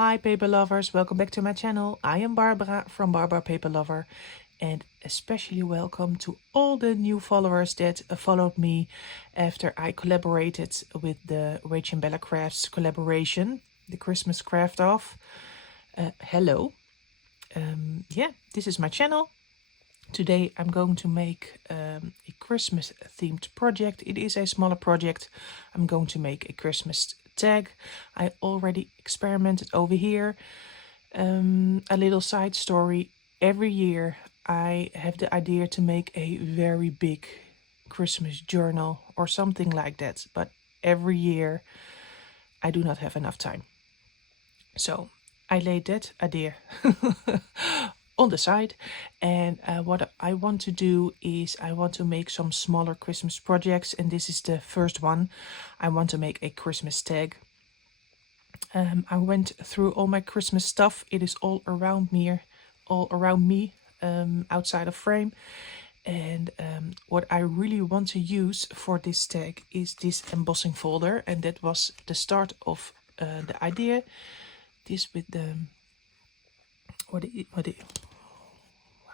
Hi paper lovers, welcome back to my channel. I am Barbara from Barbara Paper Lover, and especially welcome to all the new followers that followed me after I collaborated with the Rach and Bella Crafts collaboration, the Christmas craft off. Hello. Yeah, this is my channel. Today I'm going to make a Christmas themed project. It is a smaller project. I'm going to make a Christmas tag. I already experimented over here. A little side story. Every year I have the idea to make a very big Christmas journal or something like that. But every year I do not have enough time. So I laid that idea on the side, and what I want to do is I want to make some smaller Christmas projects, and this is the first one. I want to make a Christmas tag. I went through all my Christmas stuff. It is all around me, outside of frame. And what I really want to use for this tag is this embossing folder, and that was the start of the idea. This with the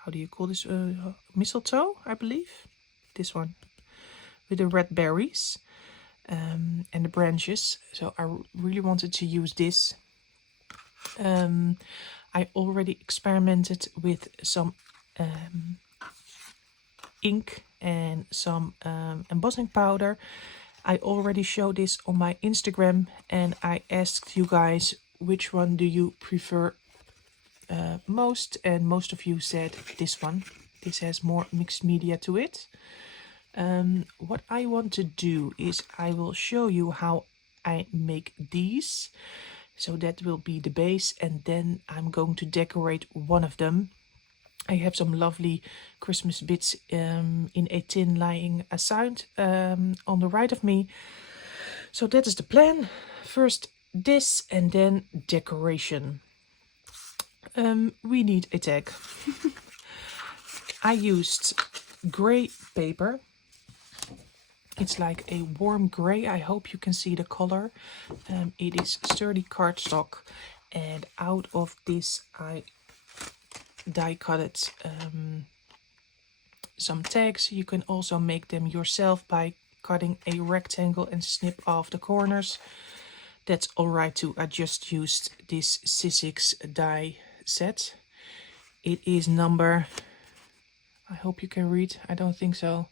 how do you call this? Mistletoe, I believe. This one with the red berries and the branches. So I really wanted to use this. I already experimented with some ink and some embossing powder. I already showed this on my Instagram, and I asked you guys which one do you prefer most, and most of you said this one. This has more mixed media to it. What I want to do is I will show you how I make these. So that will be the base, and then I'm going to decorate one of them. I have some lovely Christmas bits in a tin lying aside on the right of me. So that is the plan. First this, and then decoration. We need a tag. I used gray paper. It's like a warm gray. I hope you can see the color. It is sturdy cardstock, and out of this I die cutted some tags. You can also make them yourself by cutting a rectangle and snip off the corners. That's alright too. I just used this C6 die set. It is number, I hope you can read, I don't think so,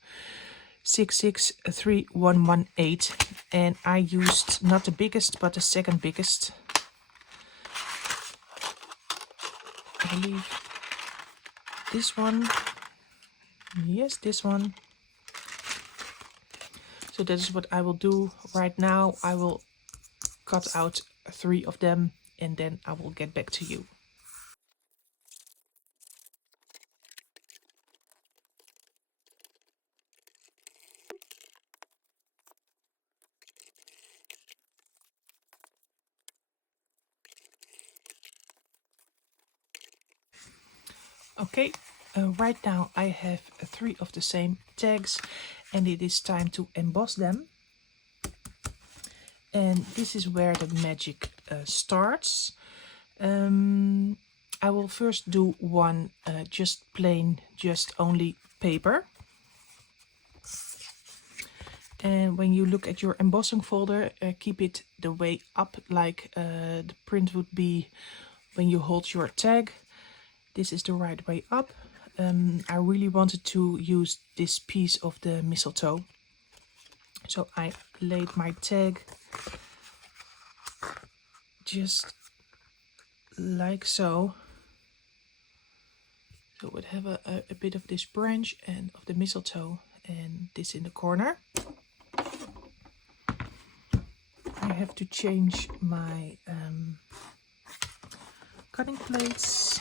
663118, and I used not the biggest but the second biggest, I believe. This one, yes, this one. So that is what I will do right now. I will cut out 3 of them, and then I will get back to you. Okay, right now I have 3 of the same tags, and it is time to emboss them. And this is where the magic starts. I will first do one just plain, just only paper. And when you look at your embossing folder, keep it the way up, like the print would be when you hold your tag. This is the right way up. I really wanted to use this piece of the mistletoe. So I laid my tag just like so. So it would have a bit of this branch and of the mistletoe, and this in the corner. I have to change my cutting plates.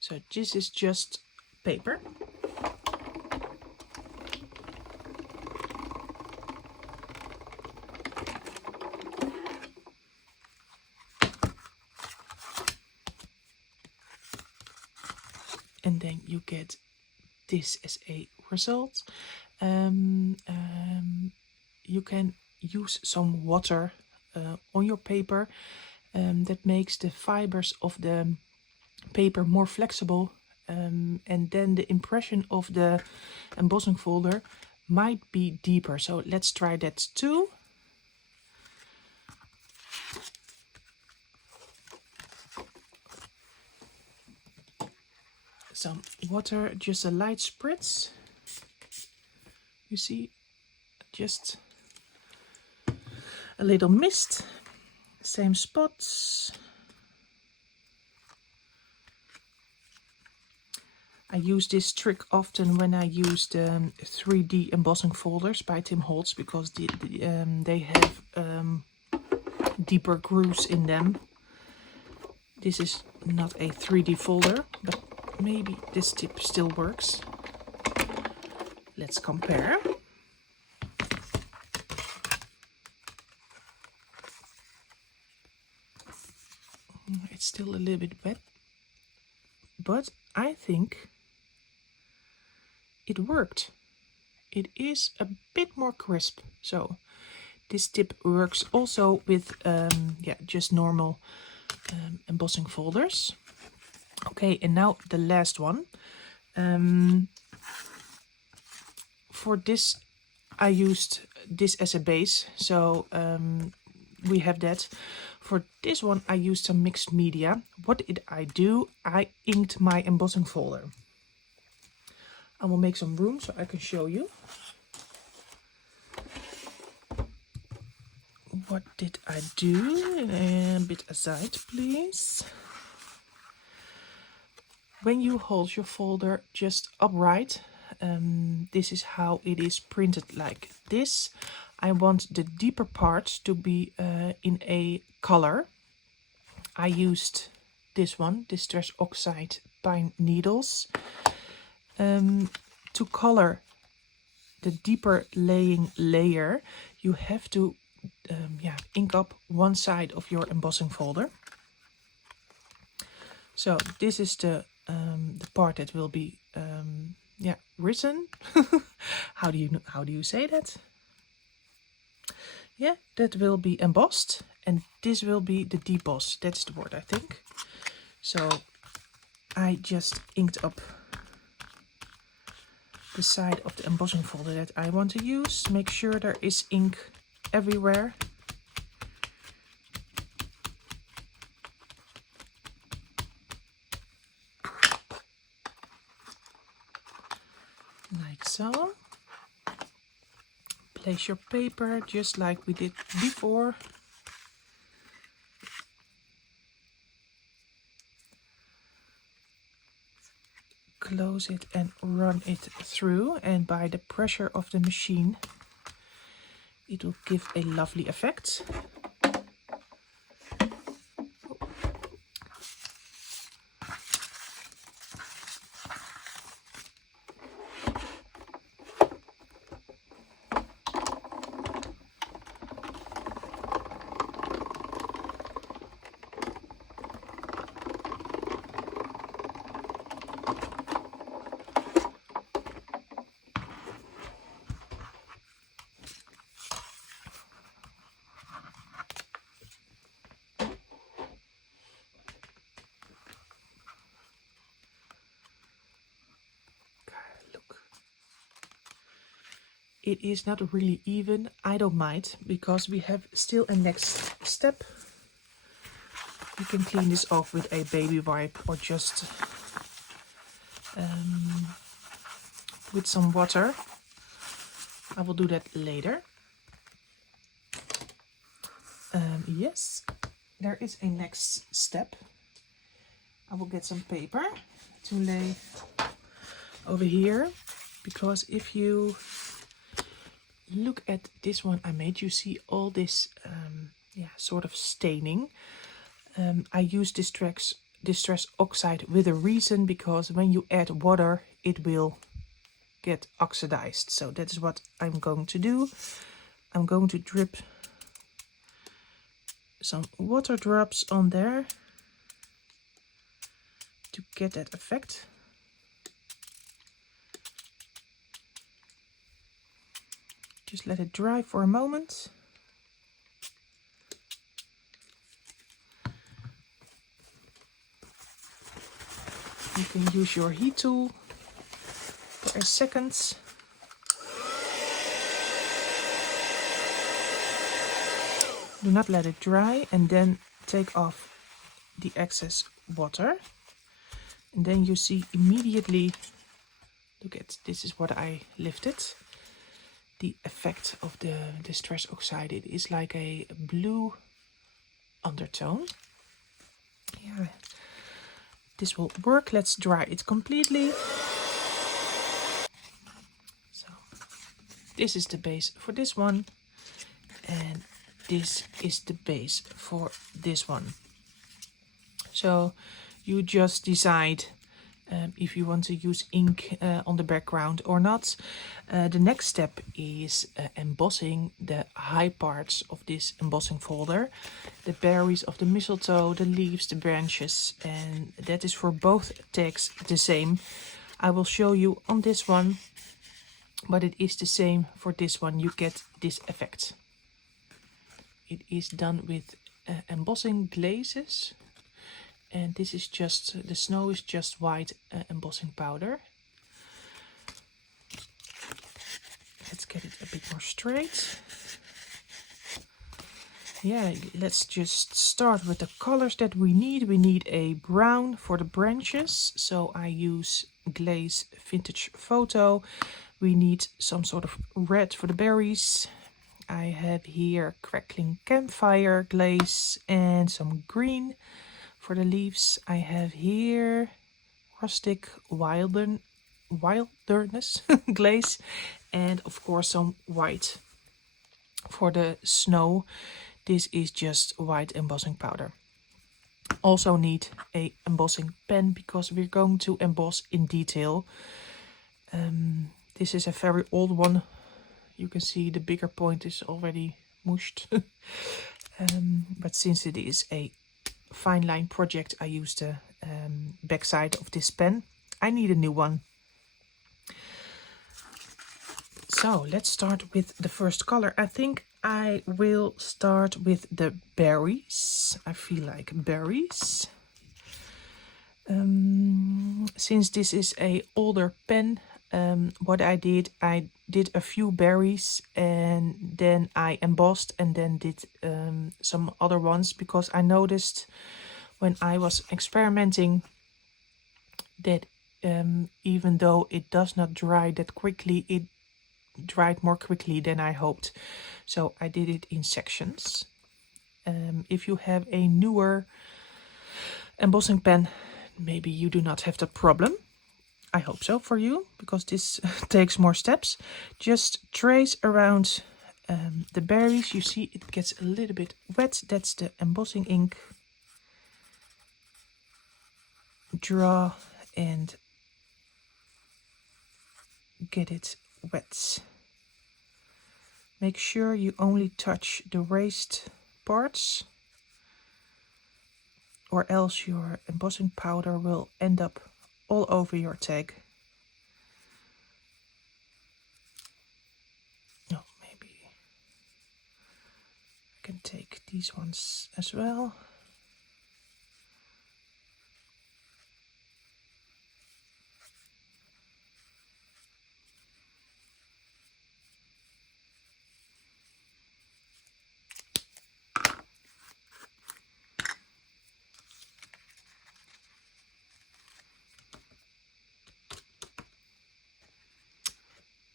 So this is just paper. And then you get this as a result. you can use some water on your paper. That makes the fibers of the paper more flexible, and then the impression of the embossing folder might be deeper. So let's try that too. Some water, just a light spritz. You see, just a little mist, same spots. I use this trick often when I use the 3D embossing folders by Tim Holtz, because they have deeper grooves in them. This is not a 3D folder, but maybe this tip still works. Let's compare. It's still a little bit wet, but I think it worked. It is a bit more crisp. So this tip works also with just normal embossing folders. Okay, and now the last one. For this I used this as a base, so we have that. For this one I used some mixed media. What did I do? I inked my embossing folder. I will make some room so I can show you. What did I do? A bit aside, please. When you hold your folder just upright, this is how it is printed, like this. I want the deeper parts to be in a color. I used this one, Distress Oxide Pine Needles. To color the deeper laying layer, you have to ink up one side of your embossing folder. So this is the part that will be written. How do you say that? Yeah, that will be embossed, and this will be the deboss. That's the word, I think. So I just inked up the side of the embossing folder that I want to use. Make sure there is ink everywhere. Like so. Place your paper just like we did before. Close it and run it through, and by the pressure of the machine it will give a lovely effect. It is not really even. I don't mind, because we have still a next step. You can clean this off with a baby wipe, or just with some water. I will do that later. Yes, there is a next step. I will get some paper to lay over here, because if you look at this one I made, you see all this sort of staining. I use Distress Oxide with a reason, because when you add water it will get oxidized. So that is what I'm going to do. I'm going to drip some water drops on there to get that effect. Just let it dry for a moment. You can use your heat tool for a second. Do not let it dry, and then take off the excess water. And then you see immediately, look at, this is what I lifted, the effect of the distress oxide. It is like a blue undertone. Yeah, this will work. Let's dry it completely. So this is the base for this one, and this is the base for this one. So you just decide if you want to use ink on the background or not. The next step is embossing the high parts of this embossing folder. The berries of the mistletoe, the leaves, the branches, and that is for both tags the same. I will show you on this one, but it is the same for this one. You get this effect. It is done with embossing glazes. And this is just, the snow is just white embossing powder. Let's get it a bit more straight. Yeah, let's just start with the colors that we need. We need a brown for the branches, so I use Glaze Vintage Photo. We need some sort of red for the berries. I have here Crackling Campfire glaze and some green. For the leaves, I have here Rustic Wilderness glaze, and of course some white. For the snow, this is just white embossing powder. Also need a embossing pen because we're going to emboss in detail. This is a very old one. You can see the bigger point is already mushed. But since it is a fine line project, I use the backside of this pen. I need a new one. So let's start with the first color. I think I will start with the berries. I feel like berries. Since this is a older pen, what I did a few berries and then I embossed and then did some other ones, because I noticed when I was experimenting that even though it does not dry that quickly, it dried more quickly than I hoped. So I did it in sections. If you have a newer embossing pen, maybe you do not have that problem. I hope so for you, because this takes more steps. Just trace around the berries. You see it gets a little bit wet. That's the embossing ink. Draw and get it wet. Make sure you only touch the raised parts, or else your embossing powder will end up all over your tag. Oh, maybe I can take these ones as well.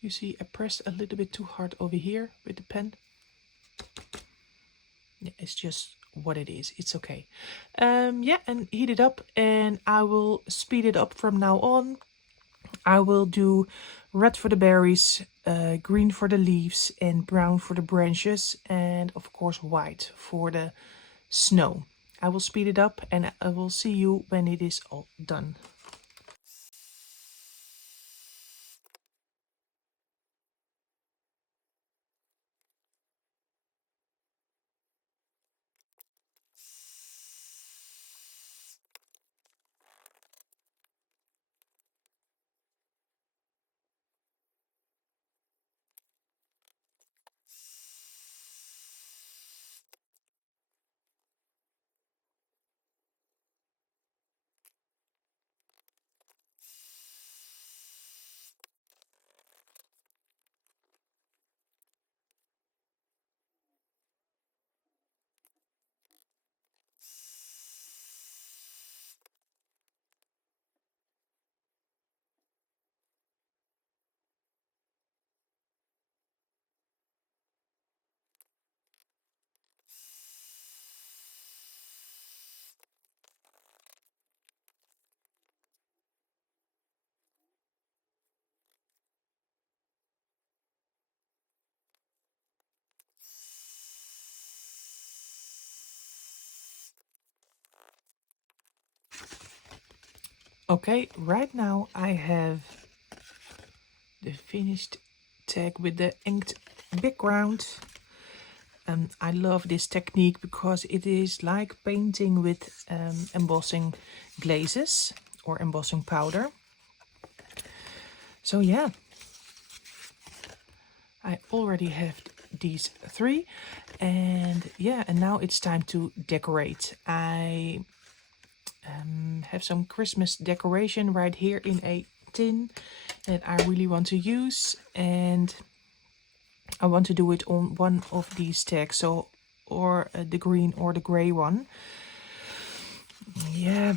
You see, I pressed a little bit too hard over here with the pen. Yeah, it's just what it is. It's okay. Yeah, and heat it up, and I will speed it up from now on. I will do red for the berries, green for the leaves, and brown for the branches, and of course white for the snow. I will speed it up, and I will see you when it is all done. Okay, right now I have the finished tag with the inked background. I love this technique because it is like painting with embossing glazes or embossing powder. So yeah, I already have these three, and yeah, and now it's time to decorate. I have some Christmas decoration right here in a tin that I really want to use, and I want to do it on one of these tags, so or the green or the gray one. Yeah,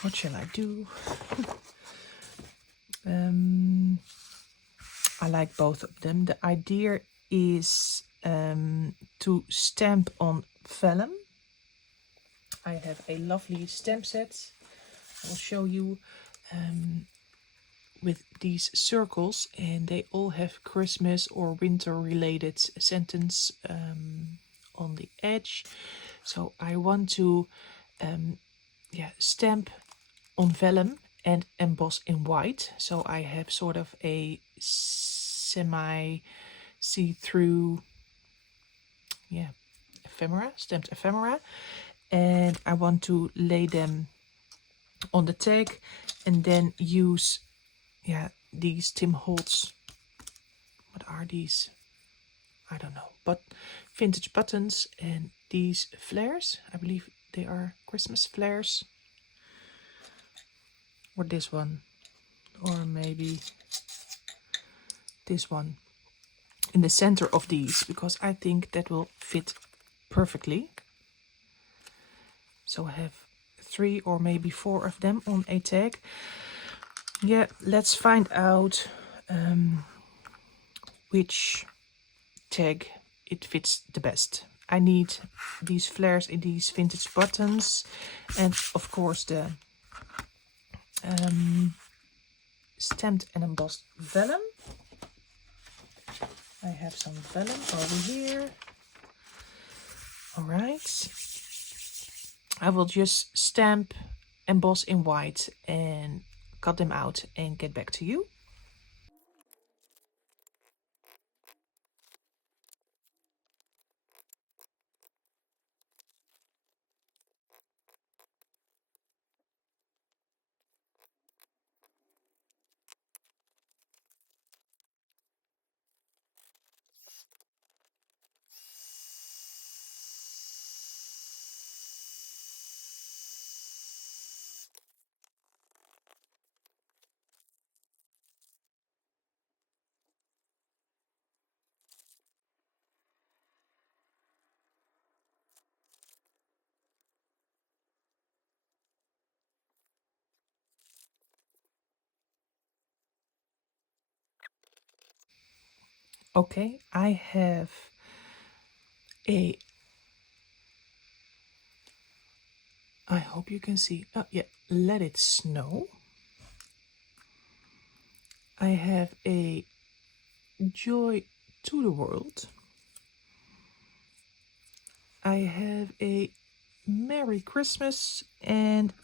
what shall I do? um, I like both of them. The idea is to stamp on vellum. I have a lovely stamp set. I will show you with these circles, and they all have Christmas or winter related sentence on the edge. So I want to stamp on vellum and emboss in white. So I have sort of a semi see-through ephemera, stamped ephemera, and I want to lay them on the tag and then use these Tim Holtz, what are these, I don't know, but vintage buttons, and these flares, I believe they are Christmas flares, or this one, or maybe this one in the center of these, because I think that will fit perfectly. So I have 3 or maybe 4 of them on a tag. Yeah, let's find out which tag it fits the best. I need these flares in these vintage buttons, and of course the stamped and embossed vellum. I have some vellum over here. All right, I will just stamp, emboss in white, and cut them out and get back to you. Okay, I have a, I hope you can see, oh yeah, Let It Snow. I have a Joy to the World. I have a Merry Christmas and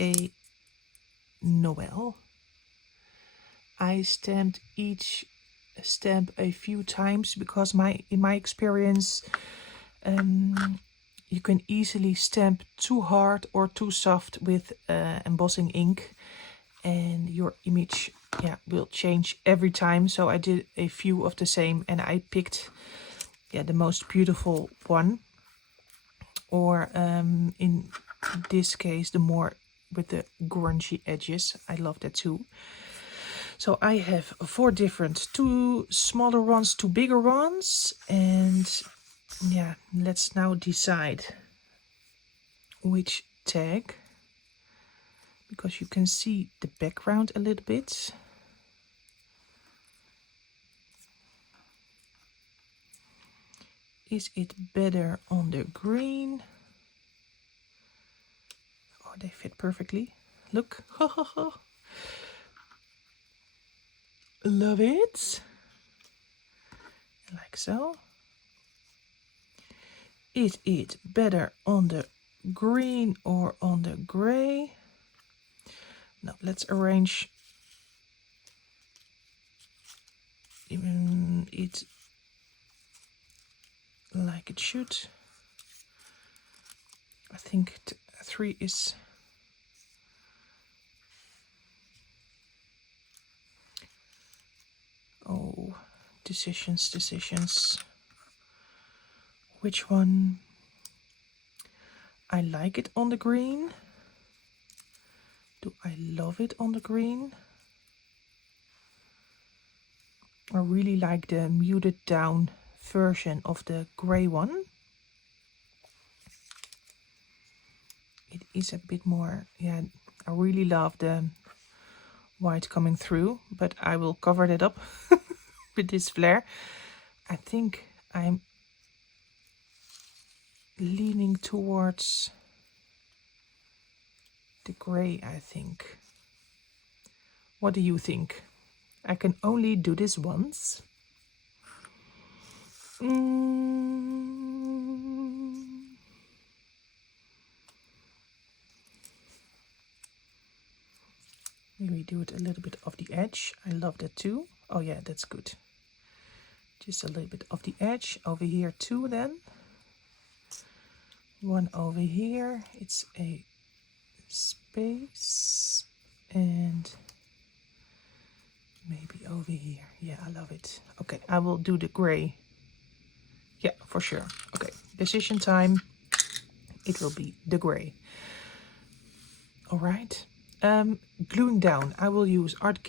a Noel. I stamped each stamp a few times because in my experience you can easily stamp too hard or too soft with embossing ink, and your image will change every time. So I did a few of the same, and I picked the most beautiful one, or in this case the more with the grungy edges. I love that too. So I have 4 different, 2 smaller ones, 2 bigger ones, and yeah, let's now decide which tag, because you can see the background a little bit. Is it better on the green? Oh, they fit perfectly. Look. Love it. Like so. Is it better on the green or on the gray? Now let's arrange it like it should. I think 3 is decisions. Which one? I like it on the green. Do I love it on the green? I really like the muted down version of the grey one. It is a bit more, yeah, I really love the white coming through, but I will cover that up with this flare. I think I'm leaning towards the grey, I think. What do you think? I can only do this once. Maybe do it a little bit off the edge. I love that too. Oh yeah, that's good. Just a little bit of the edge over here too then. One over here. It's a space. And maybe over here. Yeah, I love it. Okay, I will do the gray. Yeah, for sure. Okay, decision time. It will be the gray. All right. Gluing down. I will use art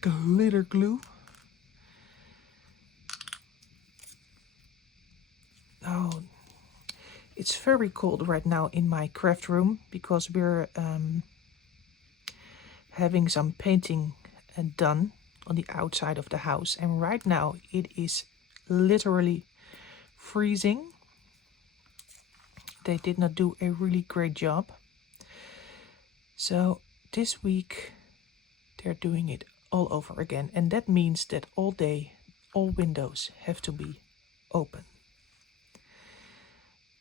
glitter glue. Oh, it's very cold right now in my craft room because we're having some painting done on the outside of the house, and right now it is literally freezing. They did not do a really great job. So this week they're doing it all over again, and that means that all day all windows have to be open.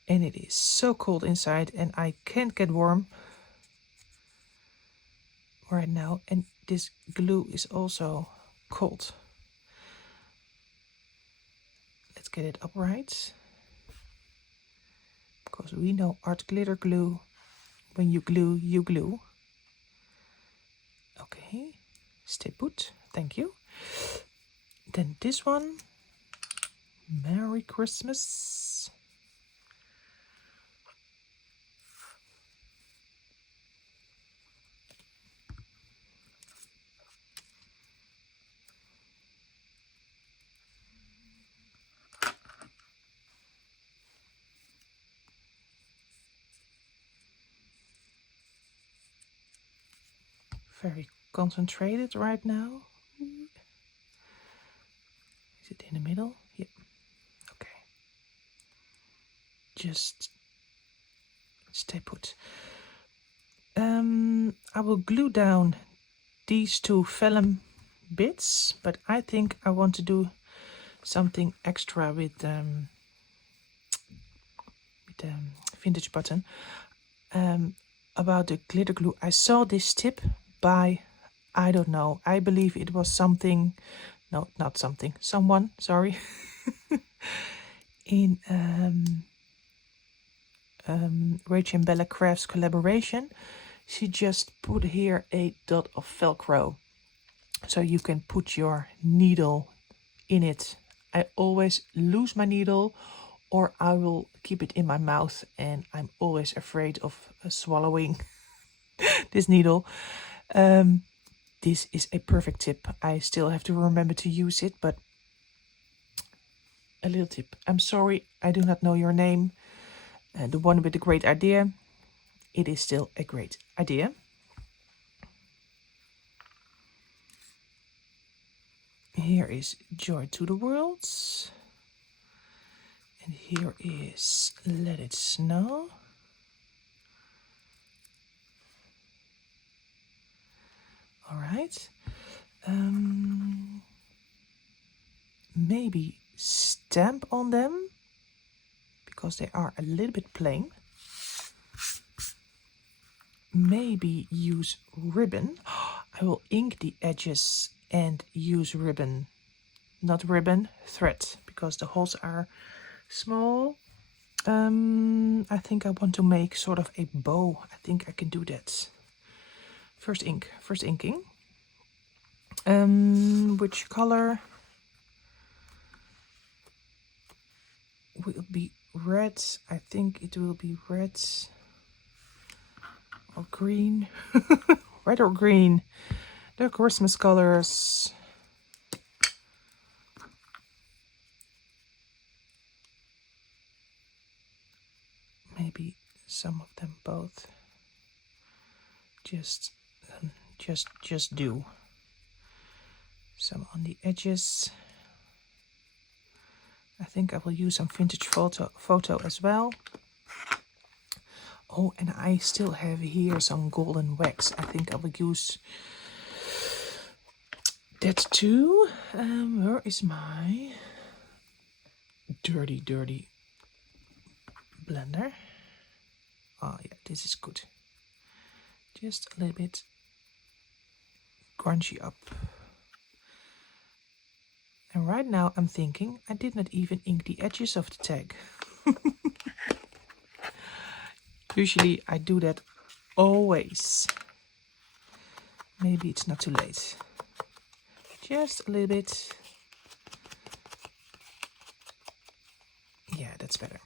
And it is so cold inside and I can't get warm right now, and this glue is also cold. Let's get it upright, because we know art glitter glue, when you glue, you glue. Okay, stay put, thank you. Then this one, Merry Christmas. Very concentrated right now. Is it in the middle? Yeah. Okay. Just stay put. I will glue down these 2 vellum bits, but I think I want to do something extra with the vintage button. About the glitter glue, I saw this tip by, I don't know, I believe it was something, no, not something, someone, sorry, in Rachel and Bella Crafts collaboration. She just put here a dot of Velcro, so you can put your needle in it. I always lose my needle, or I will keep it in my mouth, and I'm always afraid of swallowing this needle. This is a perfect tip. I still have to remember to use it, but a little tip. I'm sorry, I do not know your name. The one with the great idea. It is still a great idea. Here is Joy to the World. And here is Let It Snow. All right. Maybe stamp on them, because they are a little bit plain. maybe use ribbon. I will ink the edges and use ribbon. Not ribbon, thread, because the holes are small. I think I want to make sort of a bow. I think I can do that. First inking. Which color will be red? I think it will be red or green. Red or green. The Christmas colors. Maybe some of them both. Just do some on the edges. I think I will use some vintage photo as well. Oh, and I still have here some golden wax. I think I will use that too. Where is my dirty blender? Oh yeah, this is good. Just a little bit grungy up. And right now I'm thinking I did not even ink the edges of the tag. Usually I do that always. Maybe it's not too late. Just a little bit. Yeah, that's better.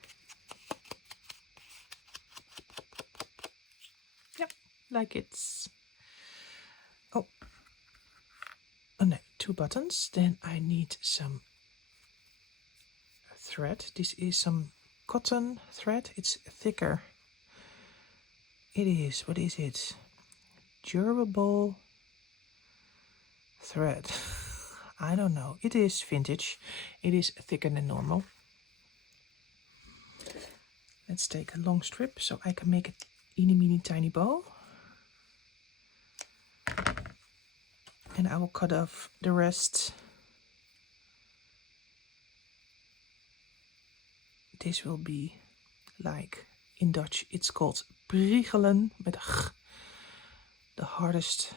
Yep, like it's... Oh no, 2 buttons. Then I need some thread. This is some cotton thread. It's thicker. It is, what is it? Durable thread. I don't know. It is vintage. It is thicker than normal. Let's take a long strip so I can make a teeny tiny bow. And I will cut off the rest. This will be like, in Dutch it's called priegelen met a g. The hardest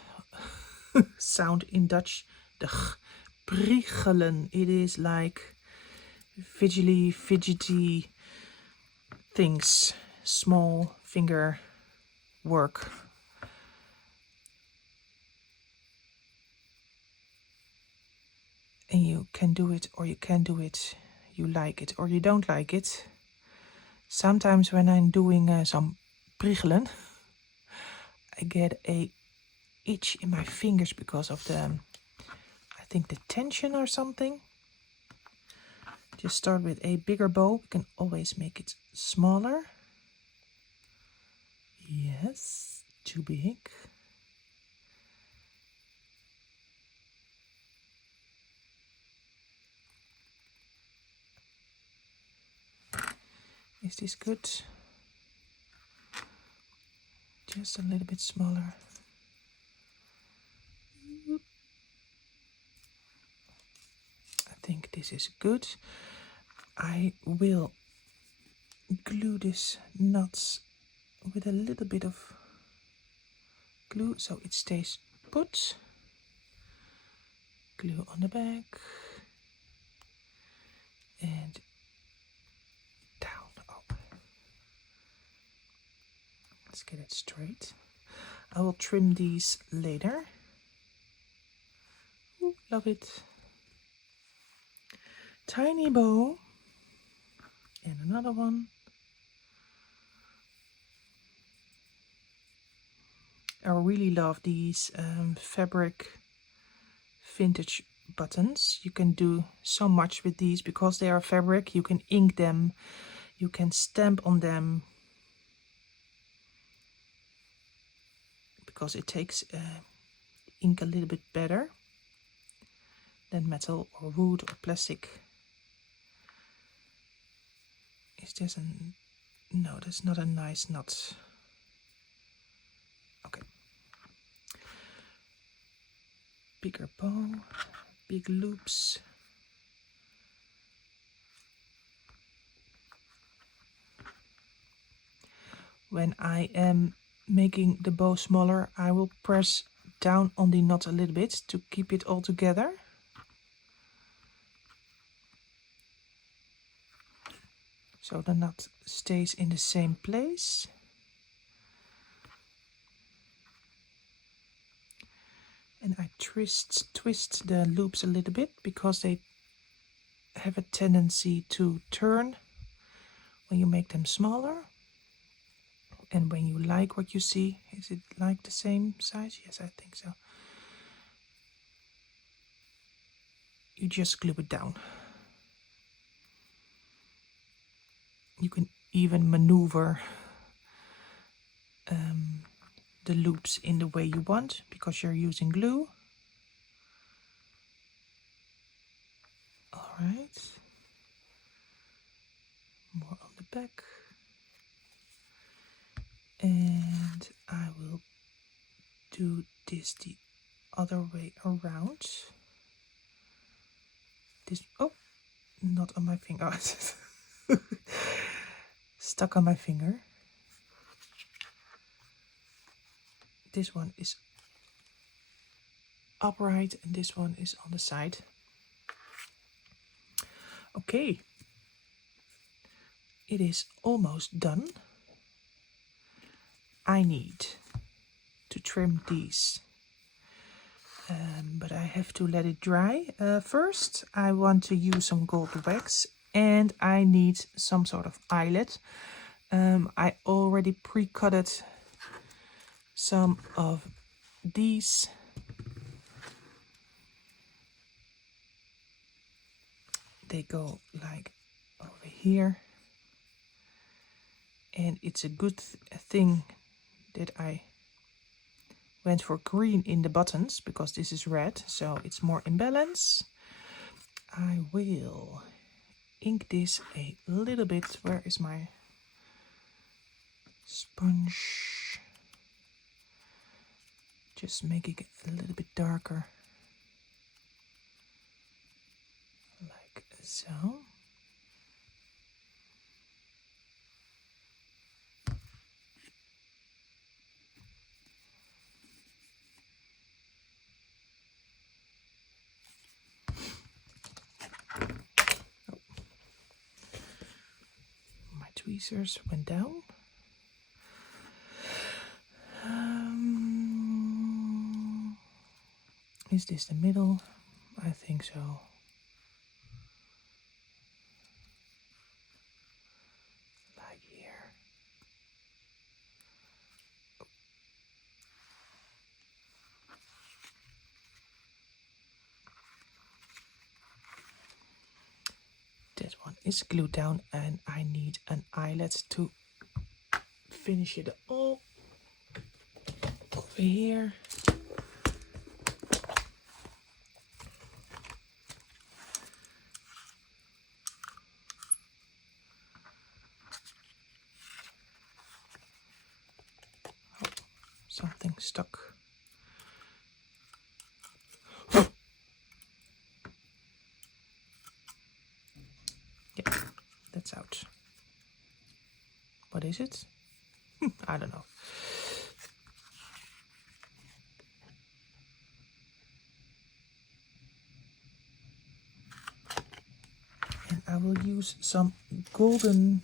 sound in Dutch, the g. Priegelen. It is like fidgety things, small finger work. And you can do it or you can do it. You like it or you don't like it. Sometimes when I'm doing some priegelen, I get a itch in my fingers because of the, I think the tension or something. Just start with a bigger bow. You can always make it smaller. Yes, too big. Is this good? Just a little bit smaller. I think this is good. I will glue this nuts with a little bit of glue so it stays put. Glue on the back and down. Oh. Let's get it straight. I will trim these later. Ooh, love it. Tiny bow and another one. I really love these fabric vintage buttons. You can do so much with these because they are fabric. You can ink them, you can stamp on them, because it takes ink a little bit better than metal or wood or plastic. Is this a... No, that's not a nice knot. Okay. Bigger bow, big loops. When I am making the bow smaller, I will press down on the knot a little bit to keep it all together. So the knot stays in the same place. And I twist the loops a little bit because they have a tendency to turn when you make them smaller. And when you like what you see, is it like the same size? Yes, I think so. You just glue it down. You can even maneuver the loops in the way you want because you're using glue. All right. More on the back. And I will do this the other way around. This, oh, not on my finger. Stuck on my finger. This one is upright and this one is on the side. Okay, it is almost done. I need to trim these, but I have to let it dry. First, I want to use some gold wax and I need some sort of eyelet. I already pre-cutted some of these. They go like over here. And it's a good thing that I went for green in the buttons because this is red, so it's more in balance. I will ink this a little bit. Where is my sponge? Just making it a little bit darker, like so. My tweezers went down. Is this the middle? I think so. Like here. That one is glued down and I need an eyelet to finish it all over here. Something stuck. Yeah, that's out. What is it? I don't know. And I will use some golden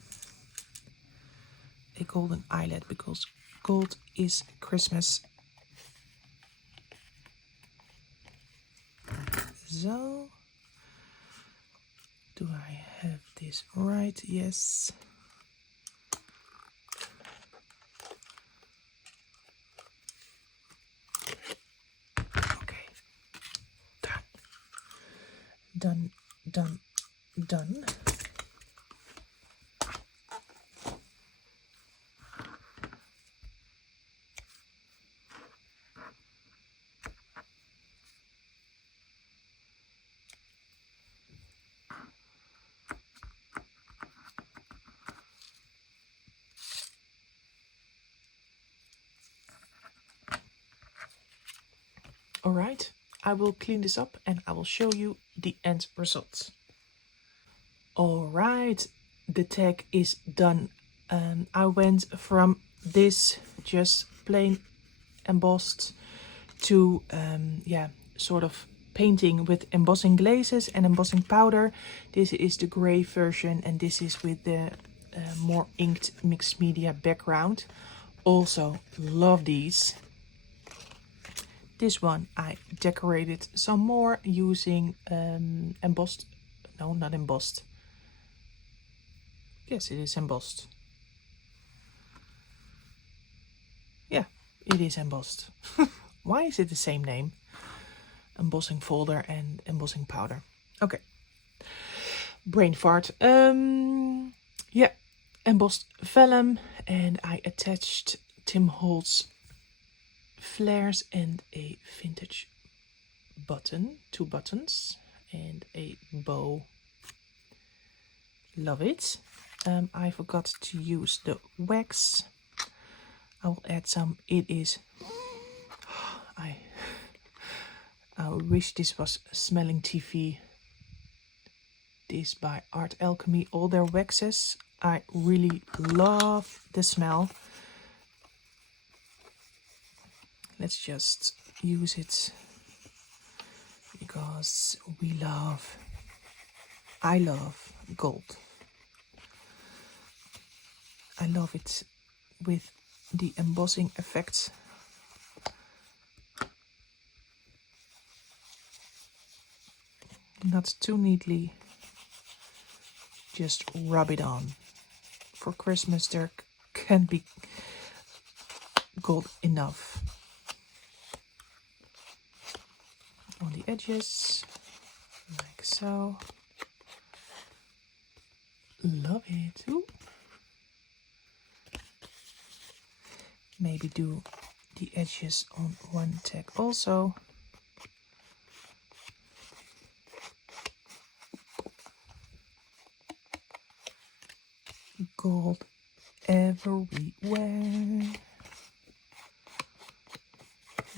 eyelet because gold is Christmas. So, do I have this right? Yes. Okay. Done. Done. Done. All right, I will clean this up and I will show you the end results. All right, the tag is done. I went from this just plain embossed to yeah, sort of painting with embossing glazes and embossing powder. This is the gray version, and this is with the more inked mixed media background. Also love these. This one I decorated some more using embossed, no, not embossed. Yes, it is embossed. Yeah, it is embossed. Why is it the same name? Embossing folder and embossing powder. Okay. Brain fart. Yeah, embossed vellum, and I attached Tim Holtz flares and a vintage button, 2 buttons and a bow. Love it. I forgot to use the wax. I will add some. It is, I wish this was smelling TV. This by Art Alchemy, all their waxes. I really love the smell. Let's just use it because I love gold. I love it with the embossing effects. Not too neatly, just rub it on. For Christmas there can be gold enough. On the edges, like so. Love it. Ooh. Maybe do the edges on one tag also. Gold everywhere.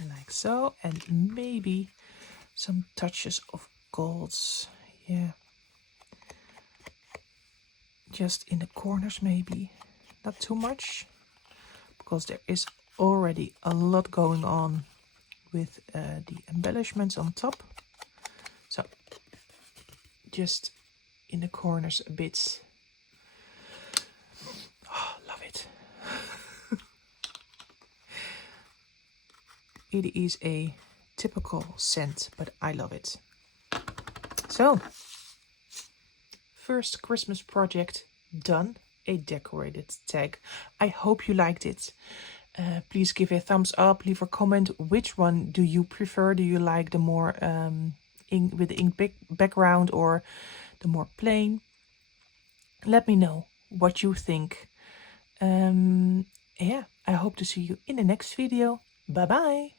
Like so, and maybe some touches of golds. Yeah. Just in the corners maybe. Not too much, because there is already a lot going on with the embellishments on top. So just in the corners a bit. Oh, love it. It is a typical scent, but I love it. So, first Christmas project done. A decorated tag. I hope you liked it. Please give a thumbs up, leave a comment. Which one do you prefer? Do you like the more ink with the ink background or the more plain? Let me know what you think. Yeah, I hope to see you in the next video. Bye bye.